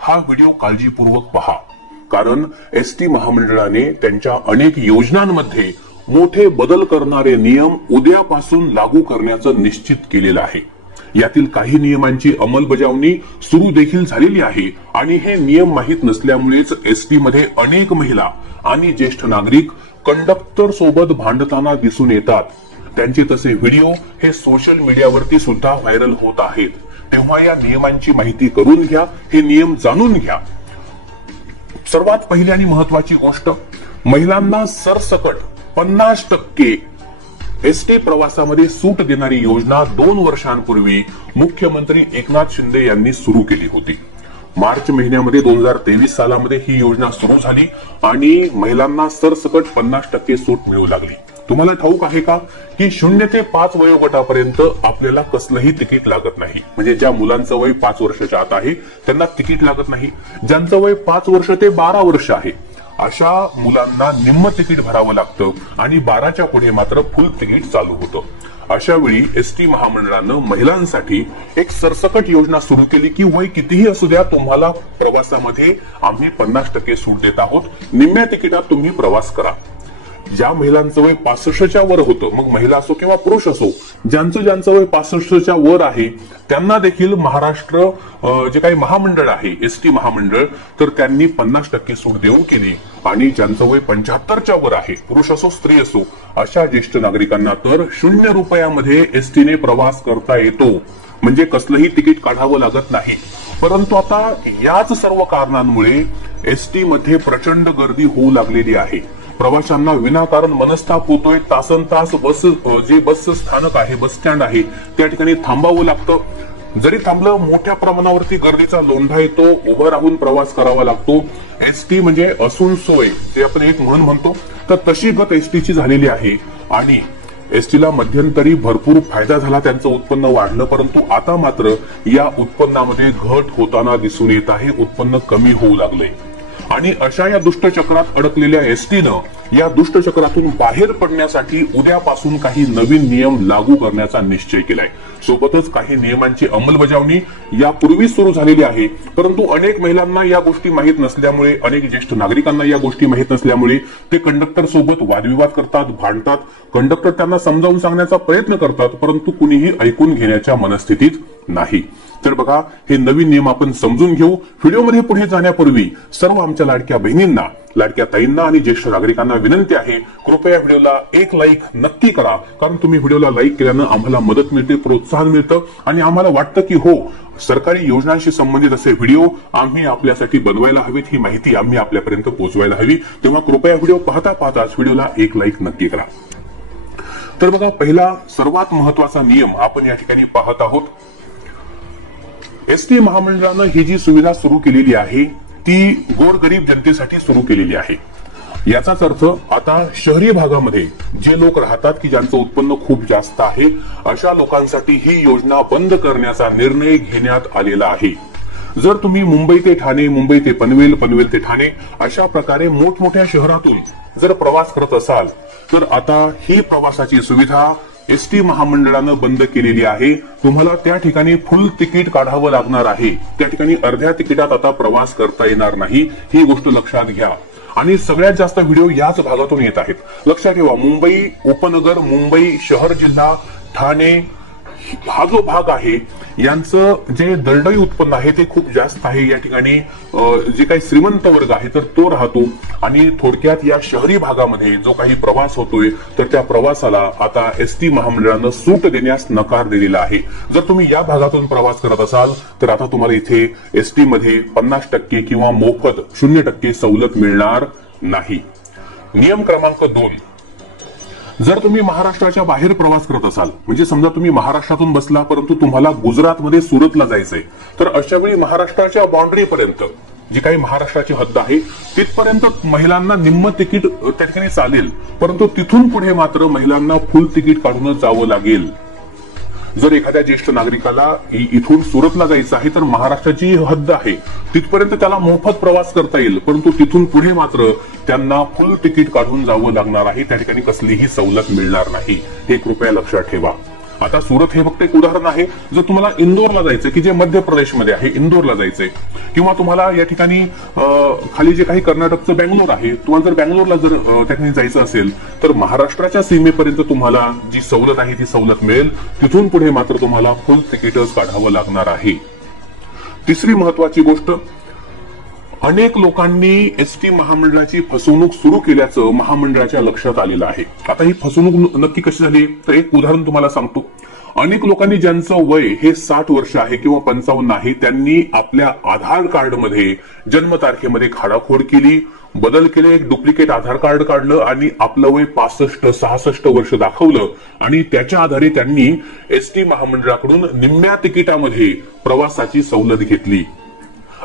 हा व्हिडिओ काळजीपूर्वक पहा, कारण एसटी महामंडळाने त्यांच्या अनेक योजनांमध्ये मोठे बदल करणारे नियम उद्यापासून लागू करण्याचं निश्चित केलेलं आहे। यातील काही नियमांची अंमलबजावणी सुरू देखील झालेली आहे आणि हे नियम माहित नसल्यामुळेच एसटी मध्ये अनेक महिला आणि ज्येष्ठ नागरिक कंडक्टर सोबत भांडताना दिसून येतात। त्यांचे तसे व्हिडिओ हे सोशल मीडियावरती सुद्धा व्हायरल होत आहेत। तेव्हा या नियमांची माहिती करून घ्या, हे नियम जाणून घ्या। सर्वात पहिली आणि महत्वाची गोष्ट, महिलांना सरसकट 50% एसटी प्रवासामध्ये सूट देणारी योजना 2 वर्षांपूर्वी मुख्यमंत्री एकनाथ शिंदे यांनी सुरू केली होती। मार्च महिन्यामध्ये 2023 सालामध्ये ही योजना सुरू झाली आणि महिलांना सरसकट 50% सूट मिळू लागली। तुम्हाला ठाऊक आहे का की 0 ते 5 वयोगटापर्यंत आपल्याला कसलंही तिकीट लागत नाही। म्हणजे ज्या मुलांचं वय 5 वर्षाच्या आत आहे त्यांना तिकीट लागत नाही। ज्यांचं वय 5 वर्ष ते 12 वर्ष आहे अशा मुलांना निम्म तिकीट भरावं लागतं आणि 12च्या पुढे मात्र फुल तिकीट चालू होतं। अशा वेळी एसटी महामंडळानं महिलांसाठी एक सरसकट योजना सुरू केली की वय कितीही असू द्या, तुम्हाला प्रवासामध्ये आम्ही 50% सूट देत आहोत, निम्म्या तिकिटात तुम्ही प्रवास करा। ज्या महिलांचं वय 65च्या वर होतं, मग महिला असो किंवा पुरुष असो, ज्यांचं वय 65च्या वर आहे त्यांना देखील महाराष्ट्र जे काही महामंडळ आहे एसटी महामंडळ, तर त्यांनी 50% सूट देऊ केली। आणि ज्यांचं वय 75च्या वर आहे, पुरुष असो स्त्री असो, अशा ज्येष्ठ नागरिकांना तर 0 रुपयामध्ये एसटीने प्रवास करता येतो, म्हणजे कसलंही तिकीट काढावं लागत नाही। परंतु आता याच सर्व कारणांमुळे एसटी मध्ये प्रचंड गर्दी होऊ लागलेली आहे। प्रवाशांना विनाकारण मनस्ताप होतोय। तासनतास बस स्थानक आहे, बस स्टँड आहे, त्या ठिकाणी थांबावं लागतं। जरी थांबलं, मोठ्या प्रमाणावरती गर्दीचा लोंढा येतो, उभं राहून प्रवास करावा लागतो। एसटी म्हणजे असून सोय, जे आपण एक म्हण म्हणतो, तर तशी गत एसटीची झालेली आहे। आणि एसटीला मध्यंतरी भरपूर फायदा झाला, त्यांचं उत्पन्न वाढलं, परंतु आता मात्र या उत्पन्नामध्ये घट होताना दिसून येत आहे, उत्पन्न कमी होऊ लागलंय। आणि अशा या दुष्टचक्रात अडकलेल्या एसटीनं या दुष्टचक्रातून बाहेर पडण्यासाठी उद्यापासून काही नवीन नियम लागू करण्याचा निश्चय केलाय। सोबतच काही नियमांची अंमलबजावणी यापूर्वी सुरू झालेली आहे, परंतु अनेक महिलांना या गोष्टी माहीत नसल्यामुळे, अनेक ज्येष्ठ नागरिकांना या गोष्टी माहीत नसल्यामुळे ते कंडक्टर सोबत वादविवाद करतात, भांडतात। कंडक्टर त्यांना समजावून सांगण्याचा प्रयत्न करतात, परंतु कुणीही ऐकून घेण्याच्या मनस्थितीत नाही। तर बघा, हे नवीन नियम आपण समजून घेऊ। व्हिडिओमध्ये पुढे जाण्यापूर्वी सर्व आमच्या लाडक्या बहिणींना, लाडक्या ताईंना आणि ज्येष्ठ नागरिकांना विनंती आहे, कृपया व्हिडिओला एक लाईक नक्की करा, कारण तुम्ही व्हिडिओला लाईक केल्यानं आम्हाला मदत मिळते, प्रोत्साहन मिळतं आणि आम्हाला वाटतं की हो, सरकारी योजनांशी संबंधित असे व्हिडिओ आम्ही आपल्यासाठी बनवायला हवेत, ही माहिती आम्ही आपल्यापर्यंत पोहोचवायला हवी। तेव्हा कृपया व्हिडिओ पाहताच व्हिडिओला एक लाईक नक्की करा। तर बघा, पहिला सर्वात महत्वाचा नियम आपण या ठिकाणी पाहत आहोत। एसटी महामंडळानं ही जी सुविधा सुरू केलेली आहे ती गोरगरीब जनतेसाठी सुरू केलेली आहे। याचाच अर्थ आता शहरी भागामध्ये जे लोक राहतात की ज्यांचं उत्पन्न खूप जास्त आहे, अशा लोकांसाठी ही योजना बंद करण्याचा निर्णय घेण्यात आलेला आहे। जर तुम्ही मुंबई ते ठाणे, मुंबई ते पनवेल, पनवेल ते ठाणे अशा प्रकारे मोठमोठ्या शहरातून जर प्रवास करत असाल, तर आता ही प्रवासाची सुविधा एसटी महामंडळानं बंद केलेली आहे। तुम्हाला त्या ठिकाणी फुल तिकीट काढावं लागणार आहे, त्या ठिकाणी अर्ध्या तिकिटात आता प्रवास करता येणार नाही, ही गोष्ट लक्षात घ्या। आणि सगळ्यात जास्त व्हिडिओ याच भागातून येत आहेत। लक्षात ठेवा, मुंबई उपनगर, मुंबई शहर जिल्हा, ठाणे हा जो भाग आहे यांचं जे दरडोई उत्पन्न आहे ते खूप जास्त आहे। या ठिकाणी जे काही श्रीमंत वर्ग आहे तर तो राहतो आणि थोडक्यात या शहरी भागामध्ये जो काही प्रवास होतोय तर त्या प्रवासाला आता एसटी महामंडळानं सूट देण्यास नकार दिलेला आहे। जर तुम्ही या भागातून प्रवास करत असाल तर आता तुम्हाला इथे एसटी मध्ये 50% किंवा मोफत 0% सवलत मिळणार नाही। नियम क्रमांक 2, जर तुम्ही महाराष्ट्राच्या बाहेर प्रवास करत असाल, म्हणजे समजा तुम्ही महाराष्ट्रातून बसला परंतु तुम्हाला गुजरातमध्ये सुरतला जायचंय, तर अशा वेळी महाराष्ट्राच्या बाउंड्री पर्यंत जी काही महाराष्ट्राची हद्द आहे तिथपर्यंत महिलांना निम्म तिकीट त्या ठिकाणी चालेल, परंतु तिथून पुढे मात्र महिलांना फुल तिकीट काढूनच जावं लागेल। जर एखाद्या ज्येष्ठ नागरिकाला इथून सुरतला जायचं आहे तर महाराष्ट्राची हद्द आहे तिथपर्यंत त्याला मोफत प्रवास करता येईल, परंतु तिथून पुढे मात्र त्यांना फुल तिकीट काढून जावं लागणार आहे, त्या ठिकाणी कसलीही सवलत मिळणार नाही, हे कृपया लक्षात ठेवा। आता सुरत हे फक्त एक उदाहरण आहे. जर तुम्हाला इंदोरला जायचं की जे मध्य प्रदेशमध्ये आहे, इंदोरला जायचंय, किंवा तुम्हाला या ठिकाणी खाली जे काही कर्नाटकचं बँगलोर आहे, तुम्हाला जर बँगलोरला जर त्या ठिकाणी जायचं असेल तर महाराष्ट्राच्या सीमेपर्यंत तुम्हाला जी सवलत आहे ती सवलत मिळेल. तिथून पुढे मात्र तुम्हाला फुल तिकीटच काढावं लागणार आहे. तिसरी महत्वाची गोष्ट, अनेक लोकांनी एसटी महामंडळाची फसवणूक सुरू केल्याचं महामंडळाच्या लक्षात आलेलं आहे. आता ही फसवणूक नक्की कशी झाली तर एक उदाहरण तुम्हाला सांगतो. अनेक लोकांनी ज्यांचं वय हे 60 वर्ष आहे किंवा 55 आहे, त्यांनी आपल्या आधार कार्डमध्ये जन्मतारखेमध्ये खाडाखोड केली, बदल केले, एक डुप्लिकेट आधार कार्ड काढलं आणि आपलं वय 65-66 वर्ष दाखवलं आणि त्याच्या आधारे त्यांनी एसटी महामंडळाकडून निम्म्या तिकिटामध्ये प्रवासाची सवलत घेतली.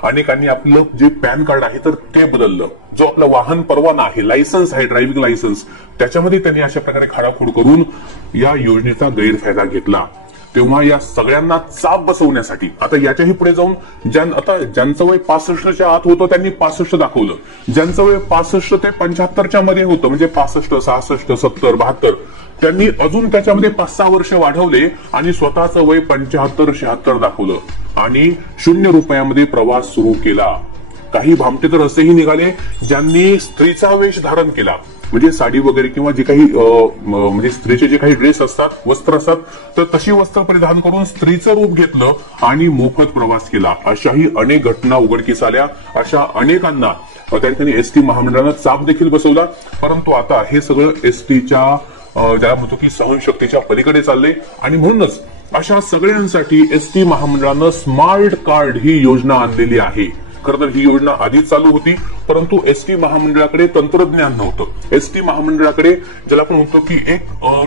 अनेकांनी आपलं जे पॅन कार्ड आहे तर ते बदललं, जो आपला वाहन परवाना आहे, लायसन्स आहे, ड्रायव्हिंग लायसन्स, त्याच्यामध्ये त्यांनी अशा प्रकारे खाडाखोड करून या योजनेचा गैरफायदा घेतला. तेव्हा या सगळ्यांना चाप बसवण्यासाठी आता याच्याही पुढे जाऊन ज्यांचं वय 65च्या आत होतं त्यांनी 65 दाखवलं, ज्यांचं वय 65 ते 75च्या मध्ये होतं म्हणजे 65, 66, 70, 72, त्यांनी अजून त्याच्यामध्ये 5-6 वर्ष वाढवले आणि स्वतःचं वय 75-76 दाखवलं आणि 0 रुपयामध्ये प्रवास सुरू केला. काही भामटे तर असेही निघाले ज्यांनी स्त्रीचा वेश धारण केला, म्हणजे साडी वगैरे किंवा जे काही म्हणजे स्त्रीचे जे काही ड्रेस असतात, वस्त्र असतात, तर तशी वस्त्र परिधान करून स्त्रीचं रूप घेतलं आणि मोफत प्रवास केला. अशाही अनेक घटना उघडकीस आल्या. अशा अनेकांना त्या ठिकाणी एसटी महामंडळानं चाप देखील बसवला. परंतु आता हे सगळं एसटीच्या ज्याला म्हणतो की सहनशक्तीच्या पलीकडे चाललंय आणि म्हणूनच अशा सगळ्यांसाठी एसटी महामंडळानं स्मार्ट कार्ड ही योजना आणलेली आहे. खरं तर ही योजना आधीच चालू होती, परंतु एसटी महामंडळाकडे तंत्रज्ञान नव्हतं, एसटी महामंडळाकडे ज्याला आपण म्हणतो की एक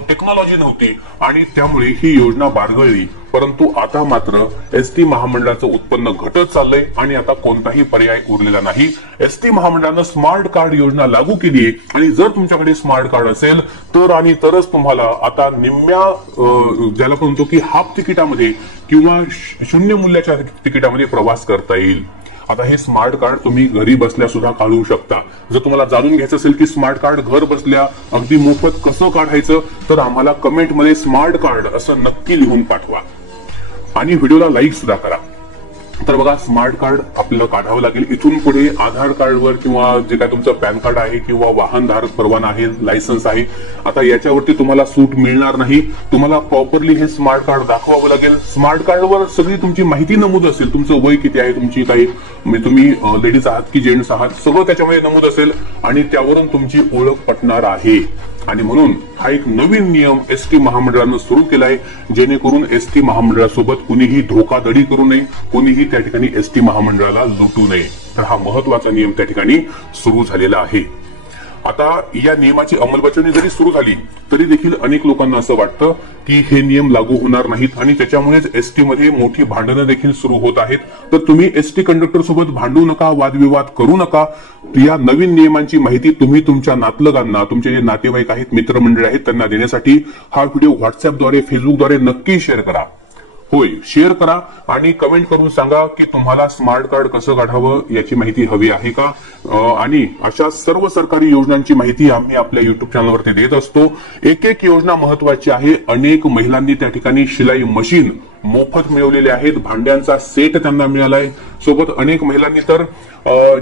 टेक्नॉलॉजी नव्हती आणि त्यामुळे ही योजना बारगळली. परंतु आता मात्र एसटी महामंडळाचं उत्पन्न घटत चाललंय आणि आता कोणताही पर्याय उरलेला नाही. एसटी महामंडळानं स्मार्ट कार्ड योजना लागू केली आहे आणि जर तुमच्याकडे स्मार्ट कार्ड असेल तर आणि तरच तुम्हाला आता निम्म्या ज्याला आपण म्हणतो की हाफ तिकिटामध्ये किंवा 0 मूल्याच्या तिकिटामध्ये प्रवास करता येईल. आता हे स्मार्ट कार्ड तुम्ही घरी बसल्या सुद्धा काढू शकता. जर तुम्हाला जाणून घ्यायचं असेल की स्मार्ट कार्ड घर बसल्या अगदी मोफत कसं काढायचं तर आम्हाला कमेंटमध्ये स्मार्ट कार्ड असं नक्की लिहून पाठवा आणि व्हिडिओला लाईक सुद्धा करा. तर बघा, स्मार्ट कार्ड आपल्याला काढावं लागेल. इथून पुढे आधार कार्डवर किंवा जे काय तुमचं पॅन कार्ड आहे किंवा वाहनधारक परवाना आहे, लायसन्स आहे, आता याच्यावरती तुम्हाला सूट मिळणार नाही. तुम्हाला प्रॉपरली हे स्मार्ट कार्ड दाखवावं लागेल. स्मार्ट कार्डवर सगळी तुमची माहिती नमूद असेल, तुमचं वय किती आहे, तुमची काही तुम्ही लेडीज आहात की जेंट्स आहात, सगळं त्याच्यामध्ये नमूद असेल आणि त्यावरून तुमची ओळख पटणार आहे. आणि म्हणून हा एक नवीन नियम एसटी महामंडळानं सुरू केलाय, जेणेकरून एसटी महामंडळासोबत कुणीही धोकाधडी करू नये, कुणीही त्या ठिकाणी एसटी महामंडळाला लुटू नये. तर हा महत्वाचा नियम त्या ठिकाणी सुरू झालेला आहे. आता या नियमाची अंमलबजावणी जरी सुरू झाली तरी देखील अनेक लोकांना असं वाटतं की हे नियम लागू होणार नाहीत आणि त्याच्यामुळेच एसटी मध्ये मोठी भांडणं देखील सुरू होत आहेत. तर तुम्ही एसटी कंडक्टर सोबत भांडू नका, वादविवाद करू नका. या नवीन नियमांची माहिती तुम्ही तुमच्या नातलगांना, तुमचे जे नातेवाईक आहेत, मित्रमंडळी आहेत, त्यांना देण्यासाठी हा व्हिडिओ व्हॉट्सअपद्वारे, फेसबुकद्वारे नक्की शेअर करा. होय, शेअर करा आणि कमेंट करून सांगा की तुम्हाला स्मार्ट कार्ड कसं काढावं याची माहिती हवी आहे का. आणि अशा सर्व सरकारी योजनांची माहिती आम्ही आपल्या युट्यूब चॅनलवरती देत असतो. एक एक योजना महत्वाची आहे. अनेक महिलांनी त्या ठिकाणी शिलाई मशीन मोफत मिळवलेले आहेत, भांड्यांचा सेट त्यांना मिळालाय. सोबत अनेक महिलांनी तर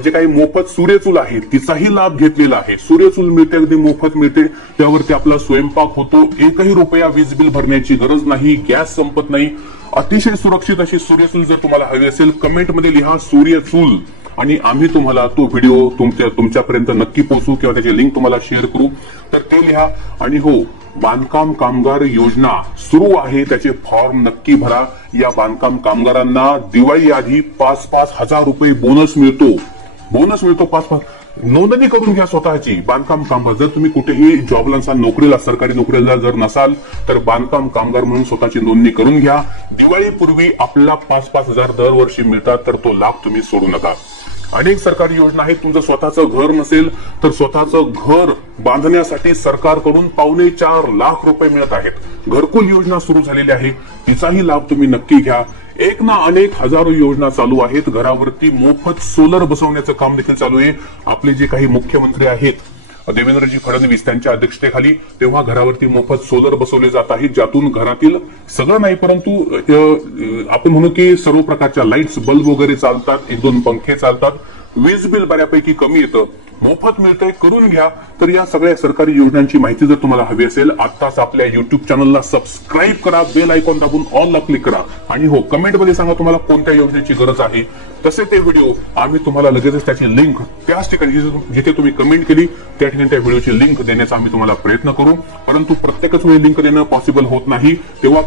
जे काही मोफत सूर्यचूल आहे तिचाही लाभ घेतलेला आहे. सूर्यचूल मिळते, अगदी मोफत मिळते, त्यावरती आपला स्वयंपाक होतो. 1ही रुपया वीज बिल भरण्याची गरज नाही, गॅस संपत नाही. अतिशय सुरक्षित अशी सूर्यचूल जर तुम्हाला हवी असेल कमेंटमध्ये लिहा सूर्यचूल आणि आम्ही तुम्हाला तो व्हिडिओ तुमच्यापर्यंत नक्की पोहोचू किंवा त्याची लिंक तुम्हाला शेअर करू. तर ते लिहा. आणि हो, बांधकाम कामगार योजना सुरू आहे, त्याचे फॉर्म नक्की भरा. या बांधकाम कामगारांना दिवाळी आधी 5-5 हजार रुपये बोनस मिळतो. 5-5 नोंदणी करून घ्या स्वतःची. बांधकाम कामगार जर तुम्ही कुठेही जॉबला नसाल, नोकरीला, सरकारी नोकरीला जर नसाल तर बांधकाम कामगार म्हणून स्वतःची नोंदणी करून घ्या. दिवाळीपूर्वी आपल्याला 5-5 हजार दरवर्षी मिळतात, तर तो लाभ तुम्ही सोडू नका. अनेक सरकारी योजना आहेत. तुमचं स्वतःचं घर नसेल तर स्वतःचं घर बांधण्यासाठी सरकारकडून 4.25 लाख रुपये मिळत आहेत. घरकुल योजना सुरू झालेली आहे, तिचाही लाभ तुम्ही नक्की घ्या. एक ना अनेक हजारो योजना चालू आहेत. घरावरती मोफत सोलर बसवण्याचं काम देखील चालू आहे. आपले जे काही मुख्यमंत्री आहेत देवेंद्रजी फडणवीस त्यांच्या अध्यक्षतेखाली, तेव्हा घरावरती मोफत सोलर बसवले जात आहेत, ज्यातून घरातील सगळं नाही परंतु आपण म्हणू की सर्व प्रकारच्या लाईट्स, बल्ब वगैरे चालतात, 1-2 पंखे चालतात, वीज बिल बऱ्यापैकी कमी येतं, मोफत मिळतंय, करून घ्या. तर या सगळ्या सरकारी योजनांची माहिती जर तुम्हाला हवी असेल, आत्ताच आपल्या युट्यूब चॅनलला सबस्क्राईब करा, बेल आयकॉन दाबून ऑलला क्लिक करा आणि हो, कमेंटमध्ये सांगा तुम्हाला कोणत्या योजनेची गरज आहे. तसे ते व्हिडिओ आम्ही तुम्हाला लगेचच त्याची लिंक त्याच ठिकाणी जिथे तुम्ही कमेंट केली त्या ठिकाणी त्या व्हिडिओची लिंक देण्याचा आम्ही तुम्हाला प्रयत्न करू. परंतु प्रत्येकच वेळी लिंक देणं पॉसिबल होत नाही, तेव्हा